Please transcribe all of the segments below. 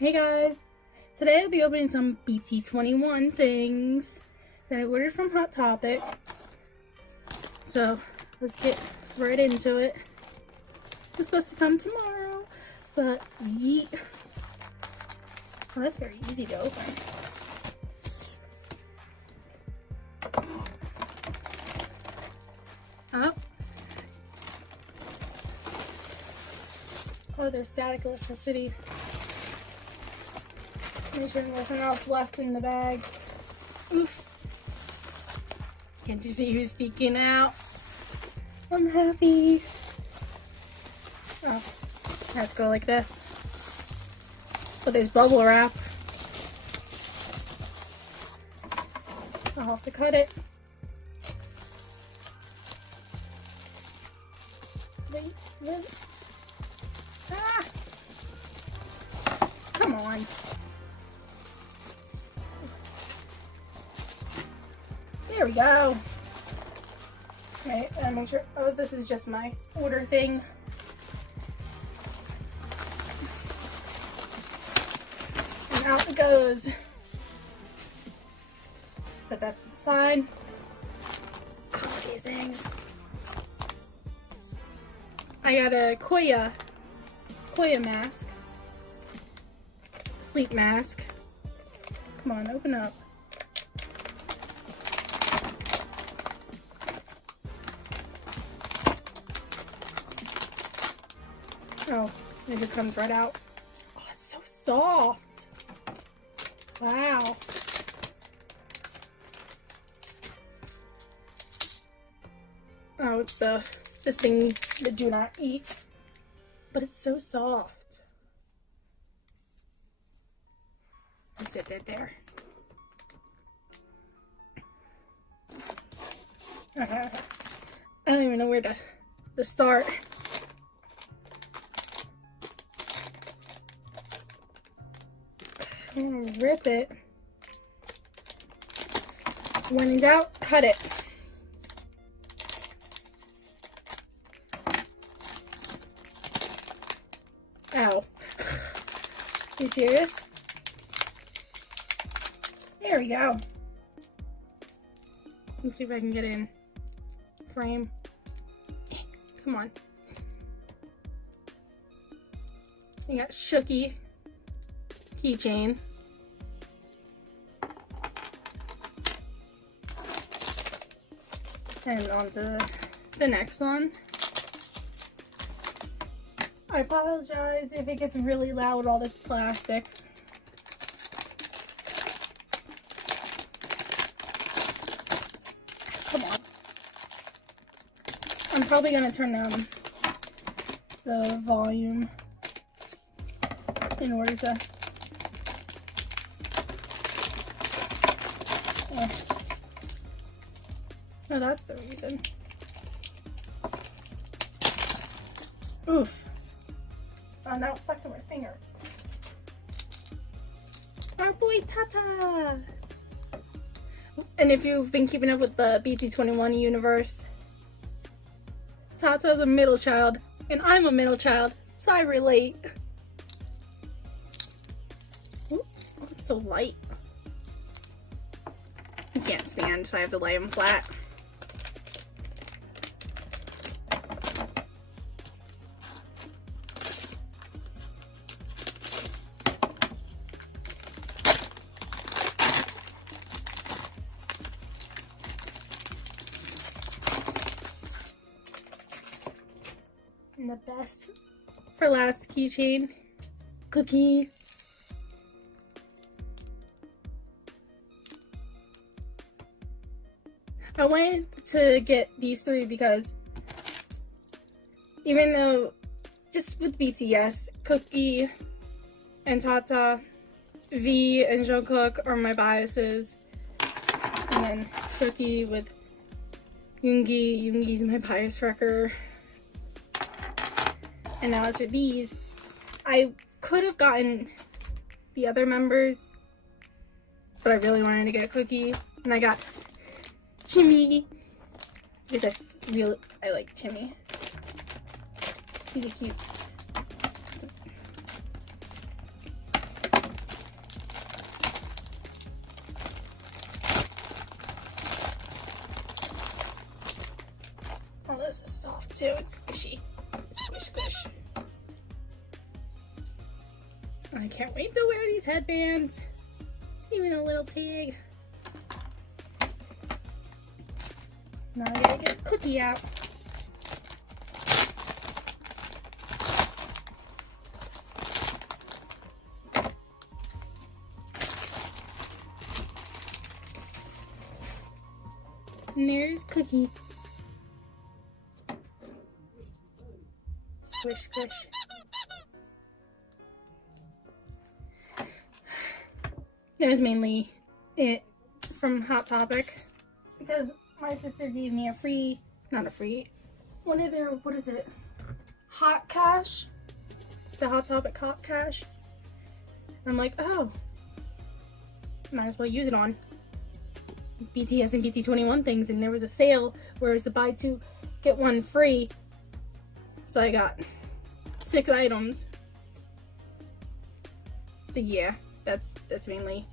Hey guys! Today I'll be opening some BT21 things that I ordered from Hot Topic. So let's get right into it. It's supposed to come tomorrow, but yeet. Oh, that's very easy to open. Up. Oh, there's static electricity. Make sure there's nothing else left in the bag. Oof. Can't you see who's speaking out? I'm happy. Oh, has to go like this. But there's bubble wrap. I'll have to cut it. Wait, wait. Ah! Come on. There we go. Okay, and make sure, oh, this is just my order thing. And out it goes. Set that to the side. Oh, these things. I got a Koya mask. Sleep mask. Come on, open up. Oh, it just comes right out. Oh, it's so soft. Wow. Oh, it's this thing that do not eat, but it's so soft. I'll sit that there. Okay. I don't even know where to start. I'm gonna rip it. When in doubt, cut it. Ow. You serious? There we go. Let's see if I can get in frame. Come on. You got Shooky keychain. And on to the next one. I apologize if it gets really loud with all this plastic. Come on. I'm probably gonna turn down the volume in order to oh, that's the reason. Oof. Oh, now it's stuck to my finger. Our boy Tata! And if you've been keeping up with the BT21 universe, Tata's a middle child, and I'm a middle child, so I relate. Ooh, oh, it's so light. I can't stand, so I have to lay him flat. And the best for last keychain, Cookie. I wanted to get these three because even though just with BTS, Cookie and Tata, V and Jungkook are my biases, and then Cookie with Yoongi's my bias wrecker. And now as for these, I could have gotten the other members, but I really wanted to get Cookie, and I got Jimmy because I like Jimmy. He's cute. too. It's squishy. Squish, squish. I can't wait to wear these headbands. Even a little tag. Now I gotta get a cookie out. And there's Cookie. Squish, squish. That was mainly it from Hot Topic. It's because my sister gave me a free, not a free, what is it? Hot Cash? The Hot Topic Hot Cash. I'm like, oh, might as well use it on BTS and BT21 things, and there was a sale where it was the buy two get one free, so I got 6 items. So yeah, that's mainly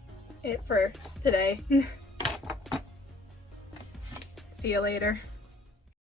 it for today. See you later.